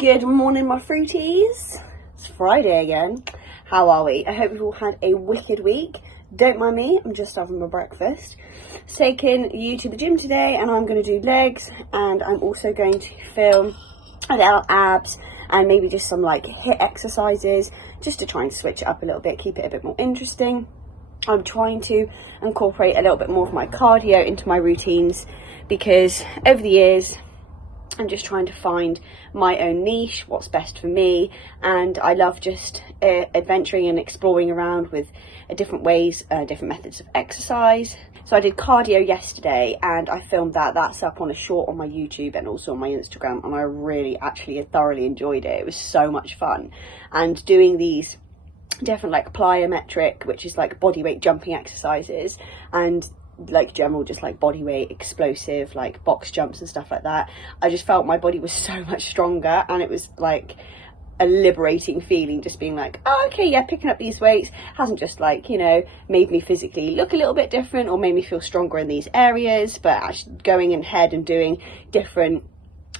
Good morning, my fruities. It's Friday again. How are we? I hope you've all had a wicked week. Don't mind me, I'm just having my breakfast. It's taking you to the gym today and I'm going to do legs, and I'm also going to film about abs and maybe just some like HIIT exercises just to try and switch it up a little bit, keep it a bit more interesting. I'm trying to incorporate a little bit more of my cardio into my routines because over the years I'm just trying to find my own niche, what's best for me, and I love just adventuring and exploring around with different ways, different methods of exercise. So I did cardio yesterday and I filmed that. That's up on a short on my YouTube and also on my Instagram, and I really actually thoroughly enjoyed it. It was so much fun, and doing these different like plyometric, which is like body weight jumping exercises, and like general just like body weight explosive like box jumps and stuff like that. I just felt my body was so much stronger, and it was like a liberating feeling just being like, oh, okay, yeah, picking up these weights hasn't just like, you know, made me physically look a little bit different or made me feel stronger in these areas, but actually going ahead and doing different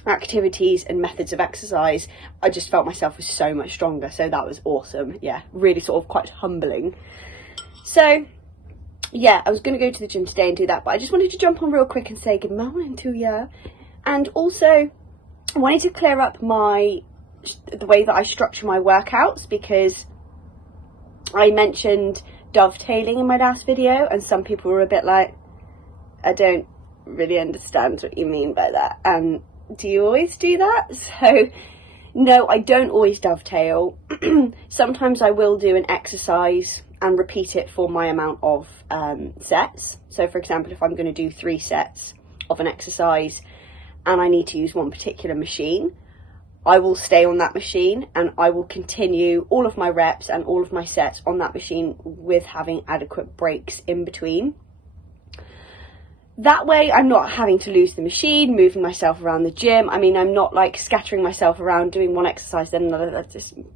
activities and methods of exercise, I just felt myself was so much stronger. So that was awesome. Yeah, really sort of quite humbling. So yeah, I was going to go to the gym today and do that, but I just wanted to jump on real quick and say good morning to you. And also I wanted to clear up the way that I structure my workouts, because I mentioned dovetailing in my last video and some people were a bit like, I don't really understand what you mean by that, and do you always do that? So no, I don't always dovetail. Sometimes I will do an exercise and repeat it for my amount of sets. So for example, if I'm going to do 3 sets of an exercise and I need to use one particular machine, I will stay on that machine and I will continue all of my reps and all of my sets on that machine with having adequate breaks in between. That way I'm not having to lose the machine, moving myself around the gym. I mean, I'm not like scattering myself around doing one exercise then another.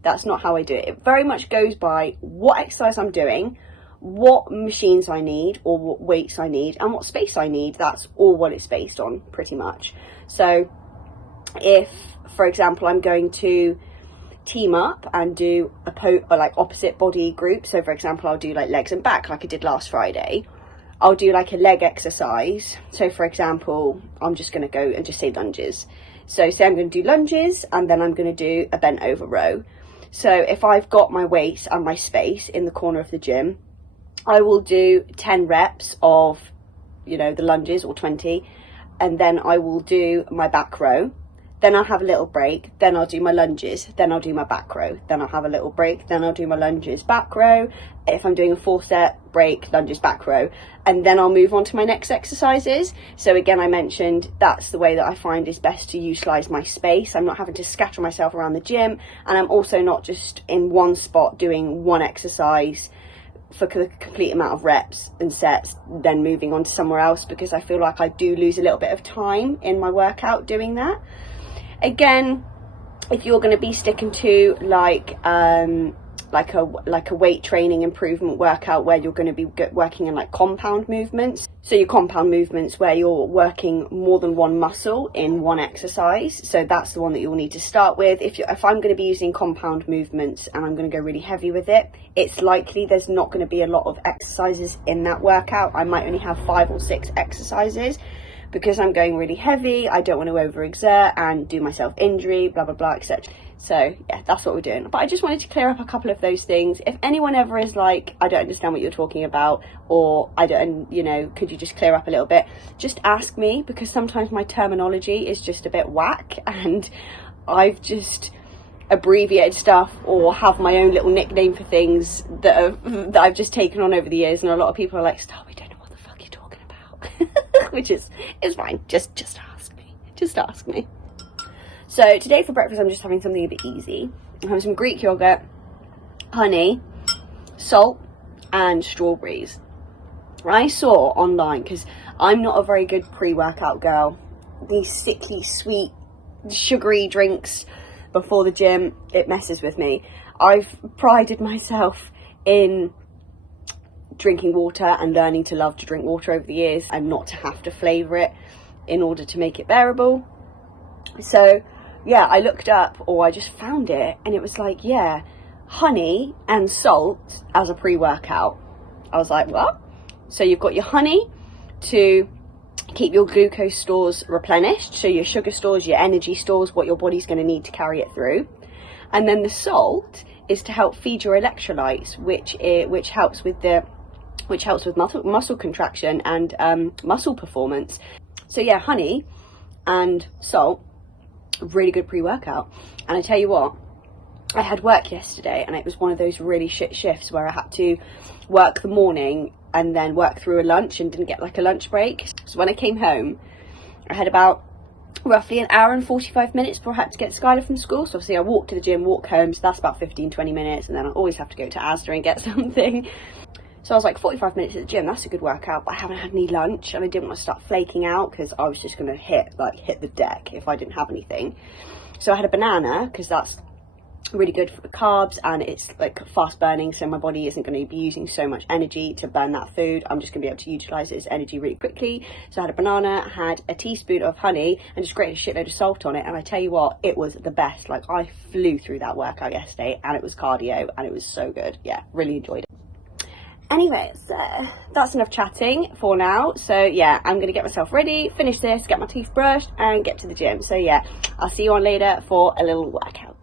That's not how I do it. It very much goes by what exercise I'm doing, what machines I need or what weights I need, and what space I need. That's all what it's based on pretty much. So if, for example, I'm going to team up and do like opposite body group, so for example I'll do like legs and back like I did last Friday, I'll do like a leg exercise. So for example, I'm just going to go and just say lunges. So say I'm going to do lunges and then I'm going to do a bent over row. So if I've got my weights and my space in the corner of the gym, I will do 10 reps of, you know, the lunges, or 20, and then I will do my back row. Then I'll have a little break, then I'll do my lunges, then I'll do my back row, then I'll have a little break, then I'll do my lunges, back row. If I'm doing a 4-set, break, lunges, back row, and then I'll move on to my next exercises. So again, I mentioned that's the way that I find is best to utilise my space. I'm not having to scatter myself around the gym, and I'm also not just in one spot doing one exercise for the complete amount of reps and sets, then moving on to somewhere else, because I feel like I do lose a little bit of time in my workout doing that. Again, if you're going to be sticking to like a weight training improvement workout where you're going to be working in like compound movements, so your compound movements where you're working more than one muscle in one exercise, so that's the one that you'll need to start with. If I'm going to be using compound movements and I'm going to go really heavy with it, it's likely there's not going to be a lot of exercises in that workout. I might only have 5 or 6 exercises, because I'm going really heavy. I don't want to overexert and do myself injury, blah, blah, blah, etc. So yeah, that's what we're doing. But I just wanted to clear up a couple of those things. If anyone ever is like, I don't understand what you're talking about, or I don't, you know, could you just clear up a little bit? Just ask me, because sometimes my terminology is just a bit whack and I've just abbreviated stuff or have my own little nickname for things that I've just taken on over the years, and a lot of people are like, stop, we don't know what the fuck you're talking about. Which is fine. Just ask me. Just ask me. So today for breakfast, I'm just having something a bit easy. I'm having some Greek yogurt, honey, salt, and strawberries. I saw online, because I'm not a very good pre-workout girl, these sickly, sweet, sugary drinks before the gym, it messes with me. I've prided myself in drinking water and learning to love to drink water over the years and not to have to flavour it in order to make it bearable. So yeah, I looked up, or I just found it, and it was like, yeah, honey and salt as a pre-workout. I was like, what? So you've got your honey to keep your glucose stores replenished, so your sugar stores, your energy stores, what your body's going to need to carry it through. And then the salt is to help feed your electrolytes, which helps with muscle contraction and muscle performance. So yeah, honey and salt, really good pre-workout. And I tell you what, I had work yesterday, and it was one of those really shit shifts where I had to work the morning and then work through a lunch and didn't get like a lunch break. So when I came home, I had about roughly an hour and 45 minutes before I had to get Skylar from school. So obviously I walked to the gym, walk home, so that's about 15-20 minutes, and then I always have to go to Asda and get something. So I was like, 45 minutes at the gym, that's a good workout, but I haven't had any lunch, and I didn't want to start flaking out because I was just going to hit the deck if I didn't have anything. So I had a banana, because that's really good for the carbs, and it's like fast burning, so my body isn't going to be using so much energy to burn that food. I'm just going to be able to utilize it as energy really quickly. So I had a banana, had a teaspoon of honey, and just grated a shitload of salt on it, and I tell you what, it was the best. Like, I flew through that workout yesterday, and it was cardio, and it was so good. Yeah, really enjoyed it. Anyway, so that's enough chatting for now. So yeah, I'm gonna get myself ready, finish this, get my teeth brushed, and get to the gym. So yeah, I'll see you on later for a little workout.